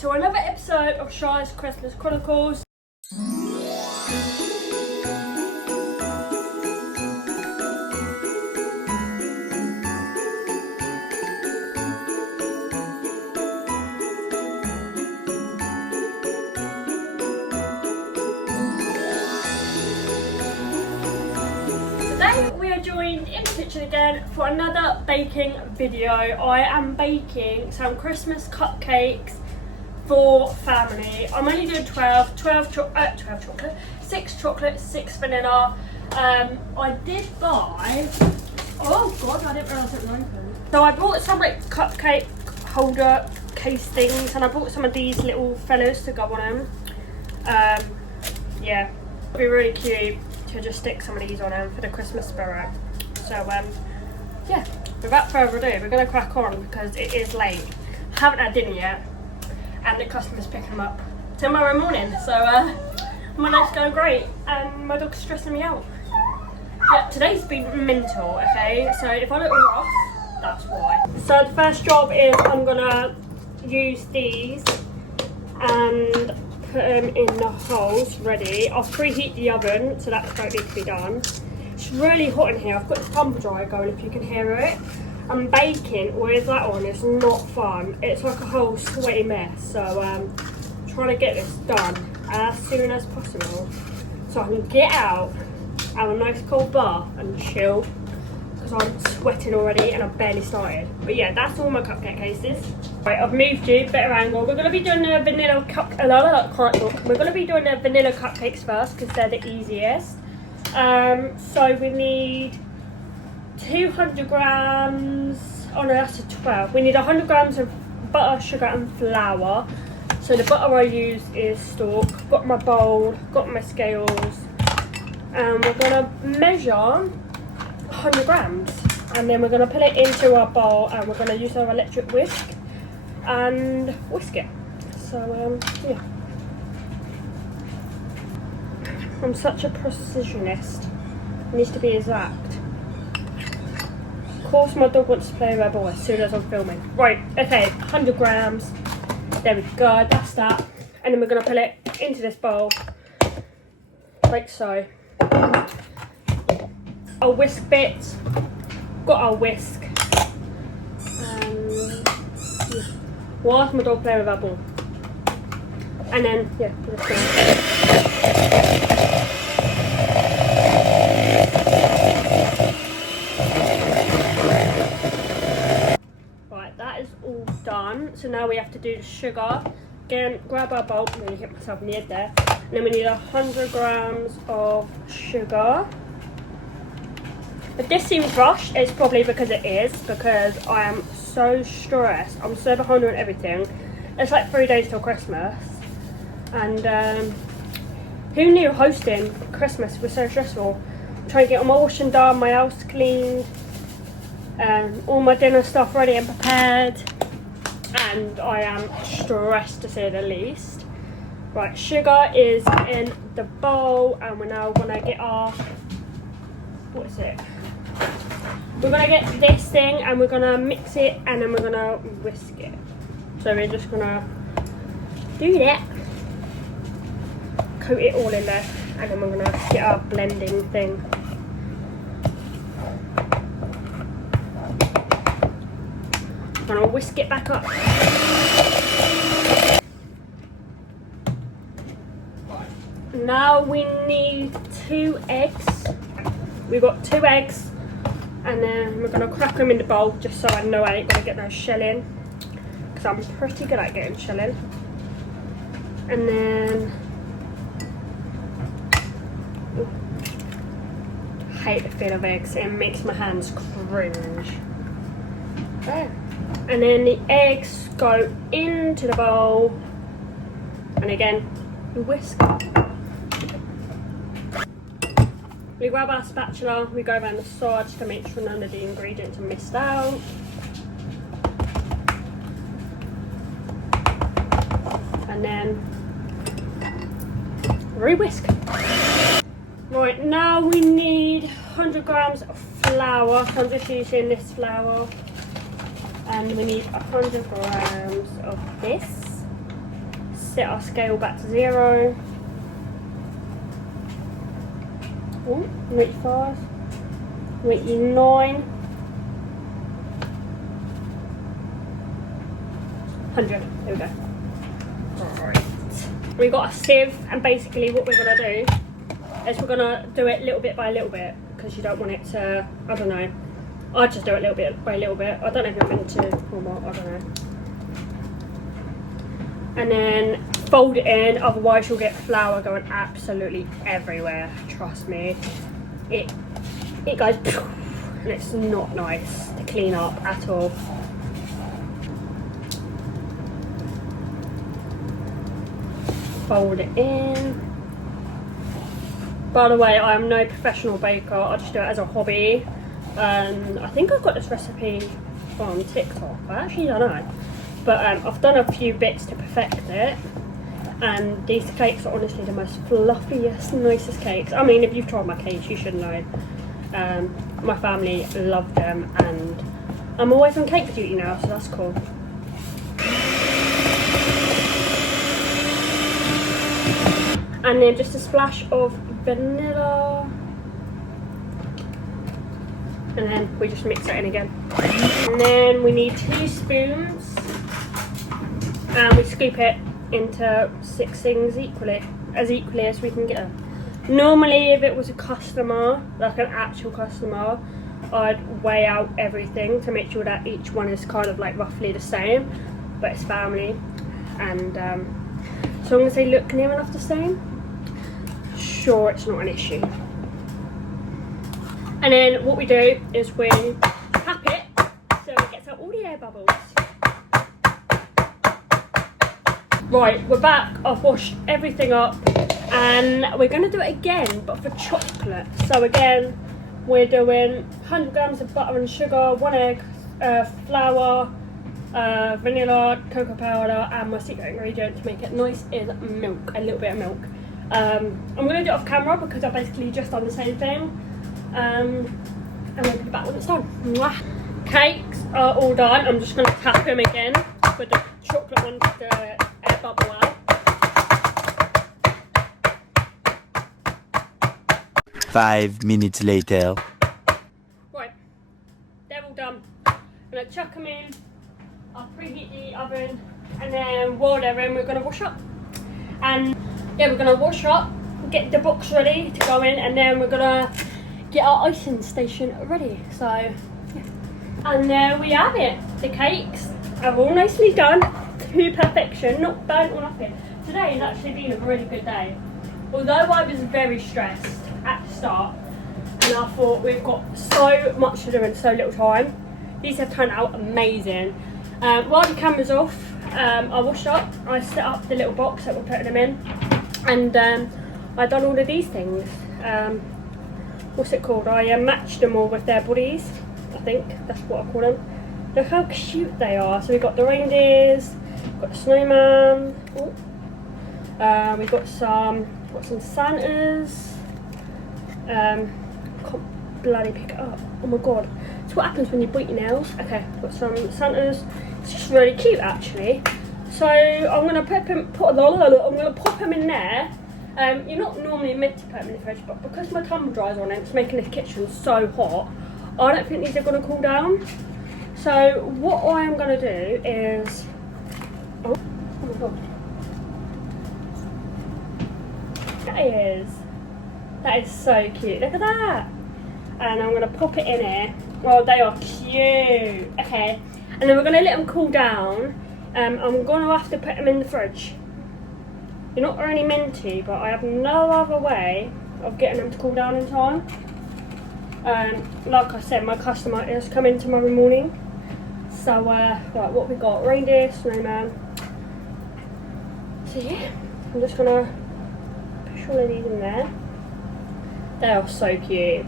to another episode of Shy's Christmas Chronicles. Today we are joined in the kitchen again for another baking video. I am baking some Christmas cupcakes for family. I'm only doing 12 chocolate, 6 chocolate, 6 vanilla. I did buy, oh god, I didn't realise it was open. So I bought some like cupcake holder case things, and I bought some of these little fellas to go on them. Yeah, it'd be really cute to just stick some of these on them for the Christmas spirit. So yeah, without further ado, we're going to crack on because it is late. I haven't had dinner yet, and the customer's picking them up tomorrow morning. So my night's going great, and my dog's stressing me out. Yeah, today's been mental, okay? So if I look rough, that's why. So the first job is I'm gonna use these and put them in the holes ready. I'll preheat the oven, so that don't need to be done. It's really hot in here. I've got this tumble dryer going, if you can hear it. And baking with that on is not fun. It's like a whole sweaty mess. So trying to get this done as soon as possible so I can get out, have a nice cold bath and chill, because I'm sweating already and I've barely started. But yeah, that's all my cupcake cases. Right, I've moved you, better angle. We're going to be doing the vanilla We're going to be doing the vanilla cupcakes first because they're the easiest. So we need 200 grams, oh no, that's a 12. We need 100 grams of butter, sugar and flour. So the butter I use is Stork. Got my bowl, got my scales, and we're going to measure 100 grams. And then we're going to put it into our bowl, and we're going to use our electric whisk and whisk it. So yeah, I'm such a precisionist. It needs to be exact. Of course my dog wants to play with her ball as soon as I'm filming. Right, okay, 100 grams. There we go, that's that. And then we're going to put it into this bowl, like so. Our whisk bit, got our whisk. Whilst my dog playing with our ball. And then, yeah, put it right, that is all done. So now we have to do the sugar. Again, grab our bowl, and then hit myself in the head there. And then we need 100 grams of sugar. If this seems rushed, it's probably because it is, because I am so stressed. I'm so behind on everything. It's like 3 days till Christmas, and who knew hosting Christmas was so stressful? I'm trying to get all my washing done, my house cleaned, all my dinner stuff ready and prepared, and I am stressed to say the least. Right, sugar is in the bowl, and we're now gonna get our, what is it? We're going to get this thing and we're going to mix it, and then we're going to whisk it. So we're just going to do that. Coat it all in there, and then we're going to get our blending thing. I'm going to whisk it back up. Now we need 2 eggs. We've got 2 eggs. And then we're going to crack them in the bowl, just so I know I ain't going to get no shell in, because I'm pretty good at getting shell in. And then, I hate the feel of eggs, it makes my hands cringe. There. And then the eggs go into the bowl, and again, we whisk. We grab our spatula, we go around the sides to make sure none of the ingredients are missed out. And then re-whisk. Right, now we need 100 grams of flour. So I'm just using this flour. And we need 100 grams of this. set our scale back to 0. Oh, 85, 89, 100. There we go. Right. We've got a sieve, and basically what we're going to do is we're going to do it little bit by little bit, because you don't want it to, I don't know, I just do it little bit by little bit. I don't know if you're meant to or not, I don't know. And then fold it in, otherwise you'll get flour going absolutely everywhere. Trust me, it goes and it's not nice to clean up at all. Fold it in. By the way, I am no professional baker, I just do it as a hobby. I think I've got this recipe from TikTok, I actually don't know. But I've done a few bits to perfect it, and these cakes are honestly the most fluffiest, nicest cakes. I mean, if you've tried my cakes, you should know. My family love them, and I'm always on cake duty now, so that's cool. And then just a splash of vanilla. And then we just mix it in again. And then we need 2 spoons. And we scoop it into 6 things equally as we can get them. Normally, if it was a customer, like an actual customer, I'd weigh out everything to make sure that each one is kind of like roughly the same. But it's family, and so long as they look near enough the same, sure, it's not an issue. And then what we do is we tap it so it gets out all the air bubbles. Right, we're back. I've washed everything up, and we're going to do it again, but for chocolate. So again, we're doing 100 grams of butter and sugar, 1 egg, flour, vanilla, cocoa powder, and my secret ingredient to make it nice is milk, a little bit of milk. I'm going to do it off camera because I've basically just done the same thing. And we'll be back when it's done. Mwah. Cakes are all done. I'm just going to tap them again with the chocolate one to air bubble out. 5 minutes later. Right, they're all done. I'm going to chuck them in. I'll preheat the oven, and then while they're in, we're going to wash up. And yeah, we're going to wash up, get the box ready to go in, and then we're going to get our icing station ready. So yeah, and there we have it. The cakes are all nicely done to perfection, not burnt or nothing. Today has actually been a really good day, although I was very stressed at the start, and I thought we've got so much to do in so little time. These have turned out amazing. While the camera's off, I washed up, I set up the little box that we're putting them in, and I've done all of these things. What's it called? I matched them all with their bodies. I think that's what I call them. Look how cute they are. So we've got the reindeers, got the snowman. We've got some Santas. Can't bloody pick it up. Oh my god! It's what happens when you bite your nails. Okay, got some Santas. It's just really cute actually. So I'm gonna pop them in there. You're not normally meant to put them in the fridge, but because my tumble dryer's on it, it's making the kitchen so hot, I don't think these are going to cool down. So what I am going to do is, oh my god, that is so cute, look at that. And I'm going to pop it in here. Oh, they are cute. Okay, and then we're going to let them cool down. I'm going to have to put them in the fridge. You're not really meant to, but I have no other way of getting them to cool down in time. Like I said, my customer is coming tomorrow morning. So, right, what we got? Reindeer, snowman. So yeah, I'm just gonna push all of these in there. They are so cute.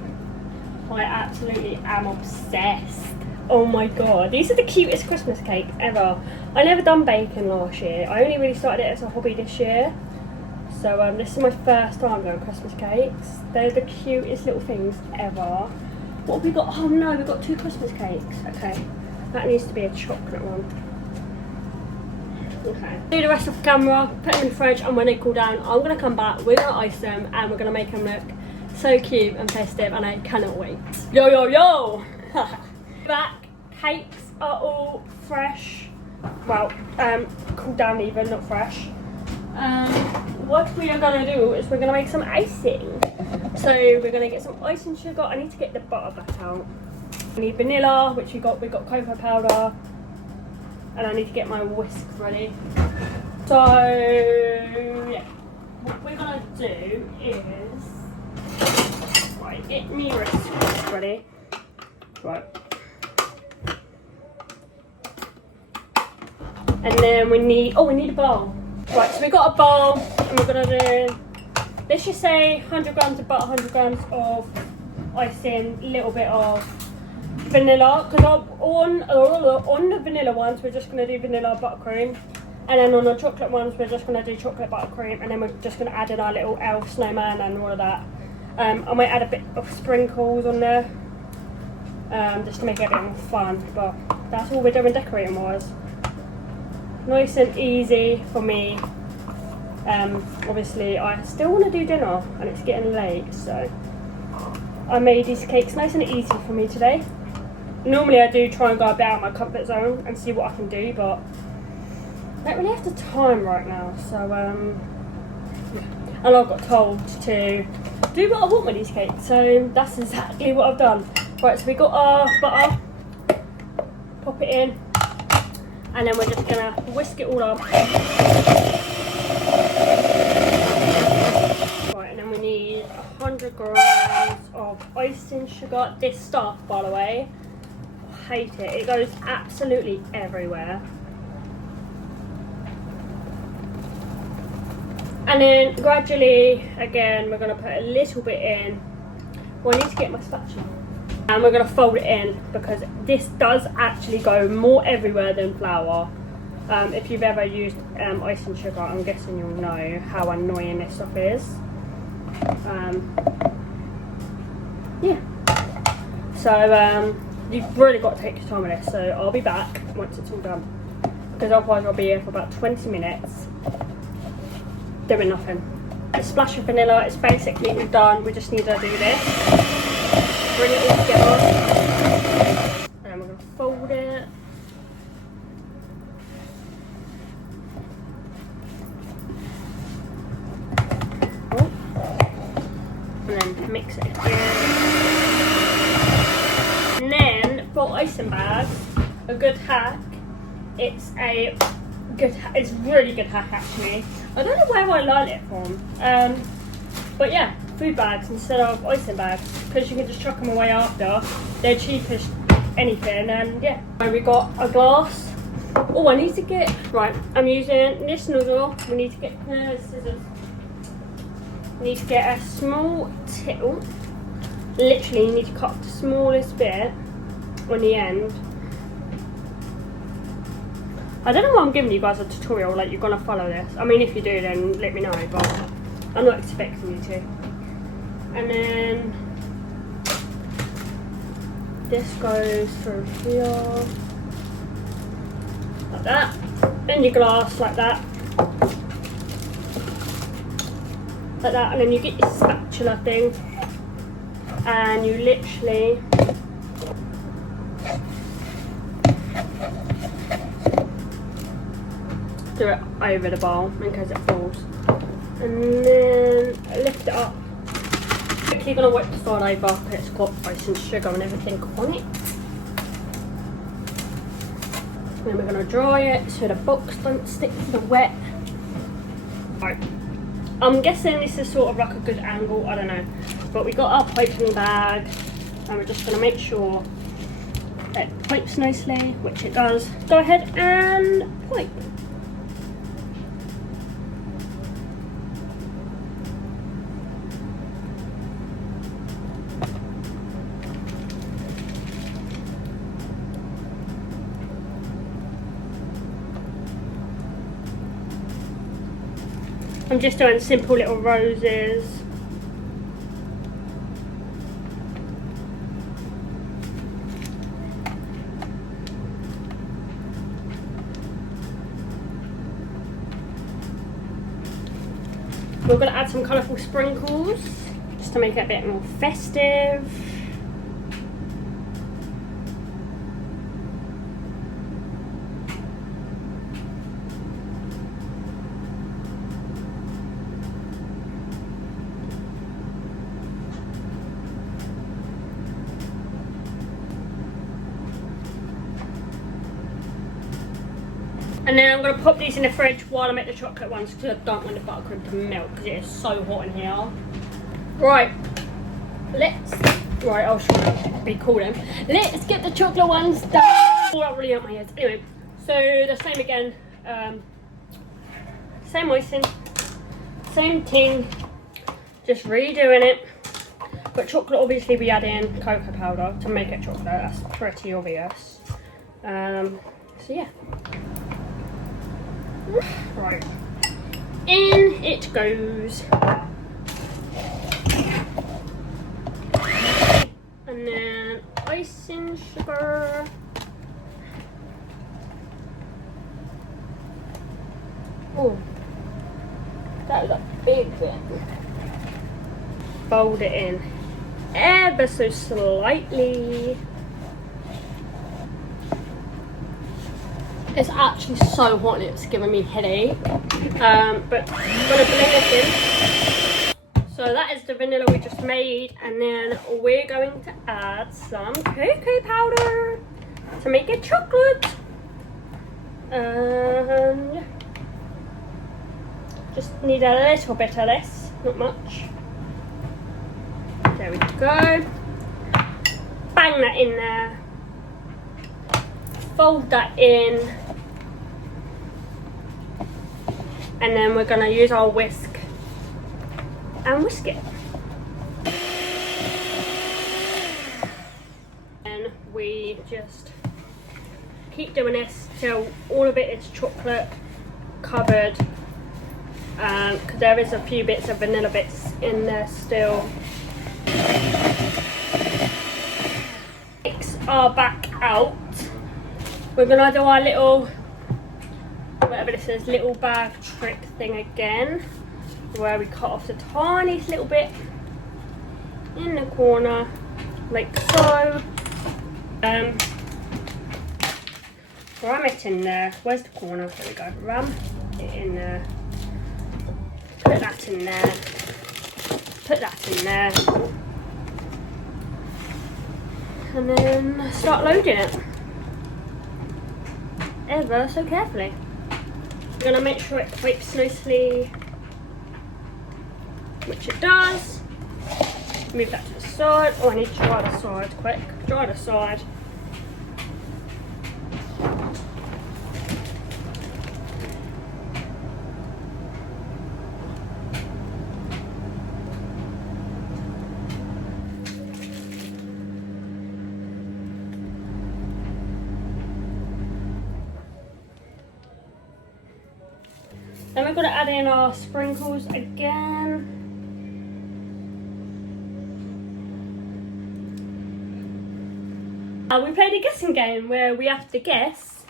I absolutely am obsessed. Oh my god, these are the cutest Christmas cakes ever. I never done baking last year. I only really started it as a hobby this year. So this is my first time doing Christmas cakes. They're the cutest little things ever. What have we got? Oh no, we've got 2 Christmas cakes. Okay, that needs to be a chocolate one. Okay. Do the rest of the camera, put them in the fridge, and when they cool down, I'm going to come back, we're going to ice them, and we're going to make them look so cute and festive, and I cannot wait. Yo, yo, yo! Back, cakes are all fresh. Well, cooled down even, not fresh. What we are going to do is we're going to make some icing. So we're going to get some icing sugar. I need to get the butter back out. I need vanilla, which we got cocoa powder. And I need to get my whisk ready. So, yeah. What we're going to do is... Right, get me whisk ready. Right. And then we need a bowl. Right, so we got a bowl, and we're gonna do, let's just say 100 grams of butter, 100 grams of icing, a little bit of vanilla. Because on the vanilla ones, we're just gonna do vanilla buttercream. And then on the chocolate ones, we're just gonna do chocolate buttercream. And then we're just gonna add in our little elf snowman and all of that. I might add a bit of sprinkles on there, just to make it a bit more fun. But that's all we're doing decorating wise. Nice and easy for me. Obviously I still want to do dinner and it's getting late, so I made these cakes nice and easy for me today. Normally I do try and go a bit out of my comfort zone and see what I can do, but I don't really have the time right now, so and I got told to do what I want with these cakes, so that's exactly what I've done. Right, so we got our butter, pop it in, and then we're just gonna whisk it all up. Right, and then we need 100 grams of icing sugar. This stuff, by the way, I hate it. It goes absolutely everywhere. And then gradually, again, we're gonna put a little bit in. Well, I need to get my spatula. And we're going to fold it in because this does actually go more everywhere than flour. If you've ever used icing sugar, I'm guessing you'll know how annoying this stuff is. Yeah. So you've really got to take your time with this. So I'll be back once it's all done, because otherwise I'll be here for about 20 minutes doing nothing. A splash of vanilla is basically all done. We just need to do this. Bring it all together, and then we're going to fold it. Oh. And then mix it again. And then for icing bags, a good hack. It's a really good hack actually. I don't know where I learned it from, but yeah. Food bags instead of icing bags, because you can just chuck them away after. They're cheap as anything, and yeah. And we got a glass. Oh, I need to get, right, I'm using this noodle. We need to get scissors. We need to get a small tittle. Literally, you need to cut the smallest bit on the end. I don't know why I'm giving you guys a tutorial, like you're gonna follow this. I mean, if you do, then let me know, but I'm not expecting you to. And then this goes through here, like that, in your glass, like that, and then you get your spatula thing, and you literally do it over the bowl in case it falls, and then lift it up. Quickly gonna wipe the side over because it's got icing sugar and everything on it. Then we're gonna dry it so the box don't stick to the wet. Right. I'm guessing this is sort of like a good angle, I don't know. But we got our piping bag and we're just gonna make sure it pipes nicely, which it does. Go ahead and pipe. I'm just doing simple little roses. we're going to add some colourful sprinkles just to make it a bit more festive. And then I'm going to pop these in the fridge while I make the chocolate ones because I don't want the buttercream to melt because it is so hot in here. Right, I was trying to be cool then. Let's get the chocolate ones done. Oh, that really hurt my head. Anyway, so the same again. Same icing, same thing, just redoing it. But chocolate, obviously we add in cocoa powder to make it chocolate. That's pretty obvious. So yeah. Right, in it goes. And then icing sugar. Oh, that was a big bit. Fold it in ever so slightly. It's actually so hot and it's giving me a headache. But I'm gonna blend this in. So that is the vanilla we just made, and then we're going to add some cocoa powder to make it chocolate. And just need a little bit of this, not much. There we go. Bang that in there. Fold that in, and then we're going to use our whisk and whisk it. And we just keep doing this till all of it is chocolate covered, because there is a few bits of vanilla bits in there still. Cupcakes are back out. We're gonna do our little, whatever this is, little bag trick thing again, where we cut off the tiniest little bit in the corner, like so. Ram it in there. Where's the corner? There we go. Ram it in there. Put that in there. Put that in there. And then start loading it. Ever so carefully. I'm going to make sure it wipes nicely, which it does. Move that to the side. Oh, I need to dry the side quick. Dry the side. Then we're going to add in our sprinkles again. We played a guessing game where we have to guess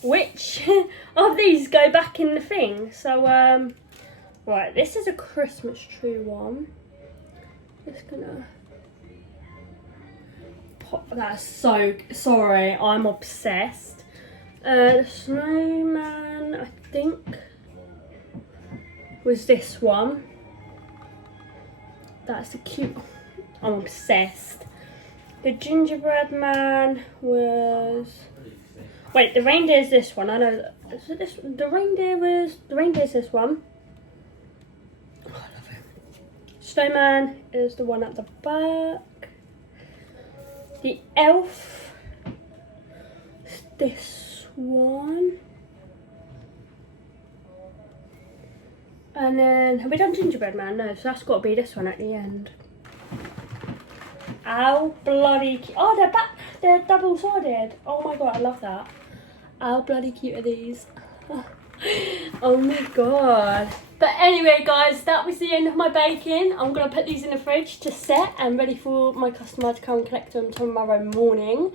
which of these go back in the thing. So, right, this is a Christmas tree one. Just gonna pop that. So sorry, I'm obsessed. The snowman, I think, was this one. That's the cute. I'm obsessed. The gingerbread man was. Wait, the reindeer's this one. I know. Is it this? The reindeer's this one. Oh, I love it. Snowman is the one at the back. The elf is this one. And then, have we done gingerbread man? No, so that's got to be this one at the end. How bloody cute. Oh, they're back. They're double-sided. Oh my god, I love that. How bloody cute are these? Oh my god. But anyway, guys, that was the end of my baking. I'm going to put these in the fridge to set and ready for my customer to come and collect them tomorrow morning.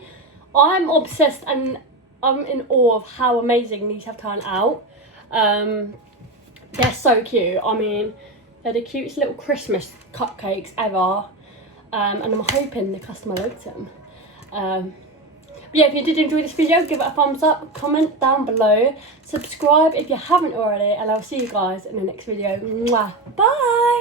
I'm obsessed and I'm in awe of how amazing these have turned out. They're so cute. I mean, They're the cutest little Christmas cupcakes ever. And I'm hoping the customer liked them. But yeah, if you did enjoy this video, give it a thumbs up, comment down below, subscribe if you haven't already, and I'll see you guys in the next video. Mwah. Bye!